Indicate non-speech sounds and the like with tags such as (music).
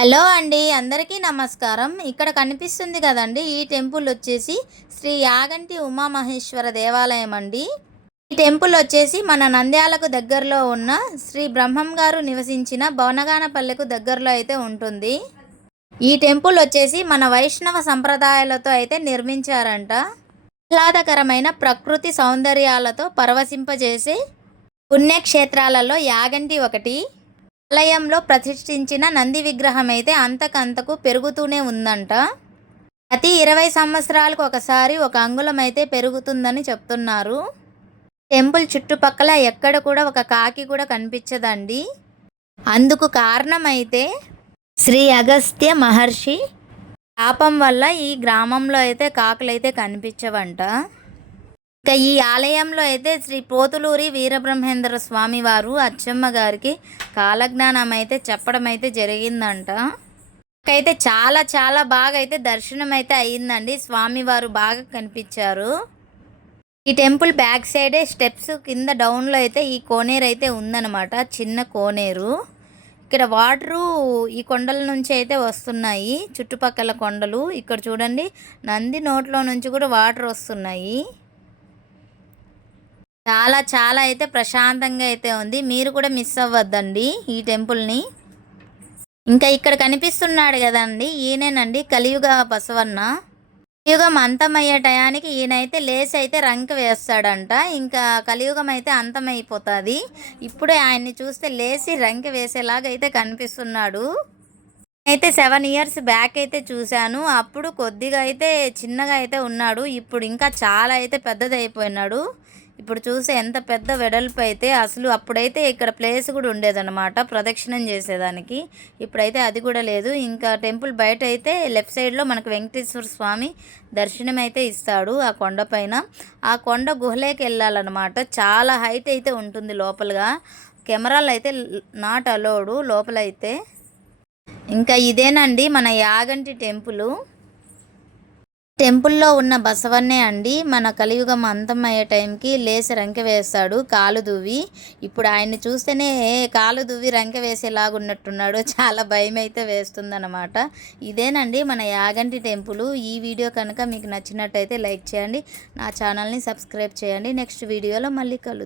Hello అండి అందరికీ నమస్కారం. ఇక్కడ కనిపిస్తుంది కదండి ఈ టెంపుల్ వచ్చేసి శ్రీ యాగంటి ఉమామహేశ్వర దేవాలయం అండి. ఈ టెంపుల్ వచ్చేసి మన నంద్యాలకు దగ్గరలో ఉన్న శ్రీ బ్రహ్మం గారు నివసించిన భవనగానపల్లెకు దగ్గరలో అయితే ఉంటుంది. ఈ టెంపుల్ వచ్చేసి మన వైష్ణవ సంప్రదాయాలతో అయితే నిర్మించారంట. ఆహ్లాదకరమైన ప్రకృతి సౌందర్యాలతో పరవశింపజేసే పుణ్యక్షేత్రాలలో యాగంటి ఒకటి. ఆలయంలో ప్రతిష్ఠించిన నంది విగ్రహం అయితే అంతకంతకు పెరుగుతూనే ఉందంట. ప్రతి ఇరవై సంవత్సరాలకు ఒకసారి ఒక అంగుళం అయితే పెరుగుతుందని చెప్తున్నారు. టెంపుల్ చుట్టుపక్కల ఎక్కడ కూడా ఒక కాకి కూడా కనిపించదండి. అందుకు కారణమైతే శ్రీ అగస్త్య మహర్షి పాపం వల్ల ఈ గ్రామంలో అయితే కాకులు అయితే కనిపించవంట. ఇక ఈ ఆలయంలో అయితే శ్రీ పోతులూరి వీరబ్రహ్మేంద్ర స్వామి వారు అచ్చమ్మ గారికి కాలజ్ఞానం అయితే చెప్పడం అయితే జరిగిందంట. అయితే చాలా చాలా బాగా అయితే దర్శనం అయితే అయ్యిందండి స్వామివారు బాగా కనిపించారు. ఈ టెంపుల్ బ్యాక్ సైడే స్టెప్స్ కింద డౌన్లో అయితే ఈ కోనేరు అయితే ఉందన్నమాట. చిన్న కోనేరు. ఇక్కడ వాటరు ఈ కొండల నుంచి అయితే వస్తున్నాయి. చుట్టుపక్కల కొండలు. ఇక్కడ చూడండి నంది నోట్లో నుంచి కూడా వాటర్ వస్తున్నాయి. చాలా చాలా అయితే ప్రశాంతంగా అయితే ఉంది. మీరు కూడా మిస్ అవ్వద్దండి ఈ టెంపుల్ని. ఇంకా ఇక్కడ కనిపిస్తున్నాడు కదండి ఈయనేనండి కలియుగ బసవన్న. కలియుగం అంతమయ్యే టయానికి ఈయనైతే లేచి అయితే రంక వేస్తాడంట. ఇంకా కలియుగం అయితే అంతమైపోతుంది. ఇప్పుడే ఆయన్ని చూస్తే లేచి రంక వేసేలాగా అయితే కనిపిస్తున్నాడు. అయితే సెవెన్ ఇయర్స్ బ్యాక్ అయితే చూశాను. అప్పుడు కొద్దిగా అయితే చిన్నగా అయితే ఉన్నాడు. ఇప్పుడు ఇంకా చాలా అయితే పెద్దదైపోయినాడు. ఇప్పుడు చూసే ఎంత పెద్ద వెడల్పు అయితే అసలు అప్పుడైతే ఇక్కడ ప్లేస్ కూడా ఉండేదన్నమాట ప్రదక్షిణం చేసేదానికి. ఇప్పుడైతే అది కూడా లేదు. ఇంకా టెంపుల్ బయట అయితే లెఫ్ట్ సైడ్లో మనకు వెంకటేశ్వర స్వామి దర్శనం అయితే ఇస్తాడు ఆ కొండపైన ఆ కొండ గుహలోకి వెళ్ళాలన్నమాట. చాలా హైట్ అయితే ఉంటుంది లోపలగా. కెమెరాలు అయితే నాట్ అలోడు లోపలైతే. ఇంకా ఇదేనండి మన యాగంటి టెంపులు. టెంపుల్లో ఉన్న బసవన్నే అండి. మన కలియుగం అంతం అయ్యే టైంకి లేచి రంకె వేస్తాడు కాలు దువ్వి. ఇప్పుడు ఆయన్ని చూస్తేనే కాలు దువ్వి రంకె వేసేలాగున్నట్టున్నాడు. (laughs) చాలా భయం అయితే వేస్తుందన్నమాట. ఇదేనండి మన యాగంటి టెంపుల్. ఈ వీడియో కనుక మీకు నచ్చినట్టయితే లైక్ చేయండి. నా ఛానల్ని సబ్స్క్రైబ్ చేయండి. నెక్స్ట్ వీడియోలో మళ్ళీ కలు